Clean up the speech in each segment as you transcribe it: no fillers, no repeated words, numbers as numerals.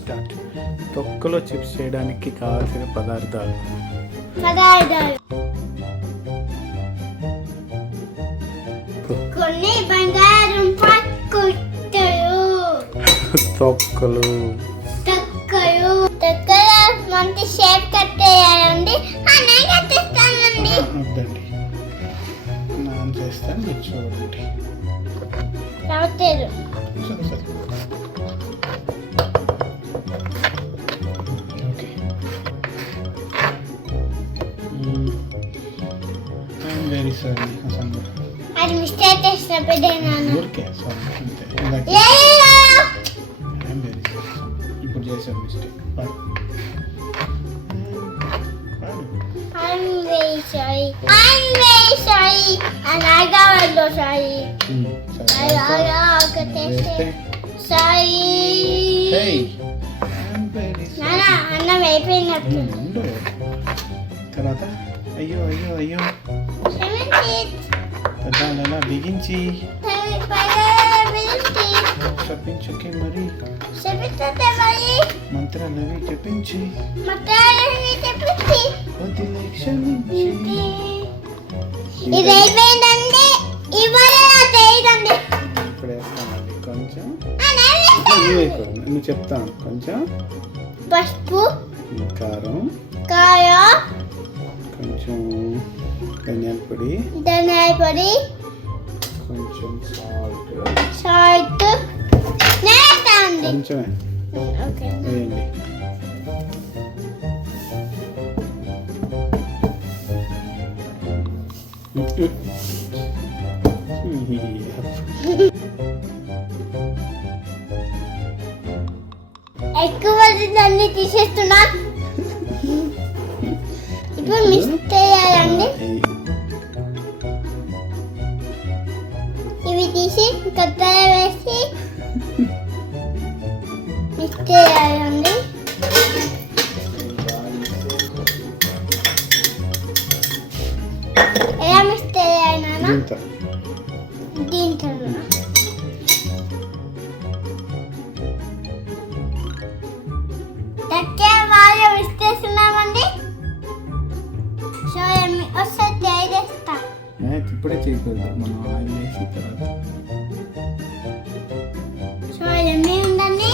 Start. తొక్కలో chips చేయడానికి కావాల్సిన పదార్థాలు. కొన్ని బంగారం పట్టుకుంటారు. తొక్కలు మంచి షేప్ కట్టేయాలండి. నేను కట్టిస్తానండి. వద్దండి, నాన్న చేస్తాను, మీరు చూడండి. రావట్లేదు. సరే సరే, ఓకే. ఐఎమ్ వెరీ సారీ అసలు. అది మిస్టేక్ చేసినప్పుడే నాన్న. ఊరికే సారీ అంతే. I'm very sorry. ఇప్పుడు చేశాను mistake. I'm very sorry. And I got so sorry. Sorry. Hey, I'm very sorry. నాన్న అన్నం అయిపోయినట్టు. తర్వాత అయ్యో అయ్యో అయ్యో పెద్ద బిగించి చెప్పించకే మరి మంత్రాలు అవి చెప్పించి వదిలే క్షమించి. ఇది అయిపోయిందండి. ఇవ్వాలండి. ఇప్పుడు వేస్తానండి కొంచెం. నువ్వు చెప్తాను. కొంచెం పసుపు, కారం, కొంచెం ధనియాల పొడి, కొంచెం సాల్ట్ కొంచెమే వేయండి. ఎక్కువ అన్ని తీసేస్తున్నా. ఇప్పుడు మిక్స్ చేయాలండి. ఇవి తీసి కత్తెర వేసి మిక్స్ చేయాలండి. ఎలా మిక్స్ చేయాలి నాన్న? దీంతో బాగా మిక్స్ చేస్తున్నామండి. సో ఒకసారి ట్రై చేస్తా. ఇప్పుడే చేయకూడదు, మనం ఆయిల్ వేసి తర్వాత. సో ఎమ్మె ఉందండి.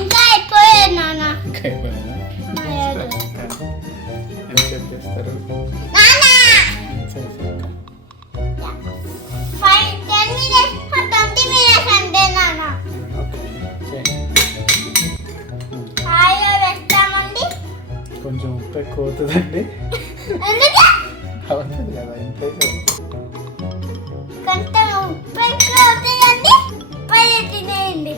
ఇంకా అయిపోయాడు నాన్న. ఇంకా అయిపోయిందా? ఎంతసేపు చేస్తారు? 10 minutes or 20 minutes అంటే నాన్న. ఆయిల్ వేస్తామండి. కొంచెం ఉప్పు ఎక్కువ అవుతుందండి. అవుతుంది కదా, ఇంత కొంచెం ఉప్పు ఎక్కువ అవుతుందండి. పైన తినేయండి.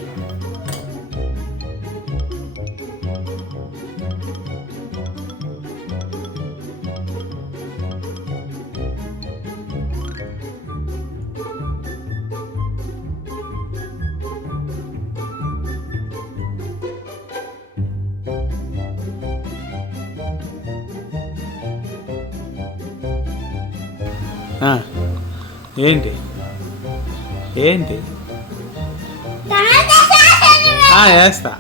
ఏంటి ఏంటి టమాటా సాస్ వేస్తా.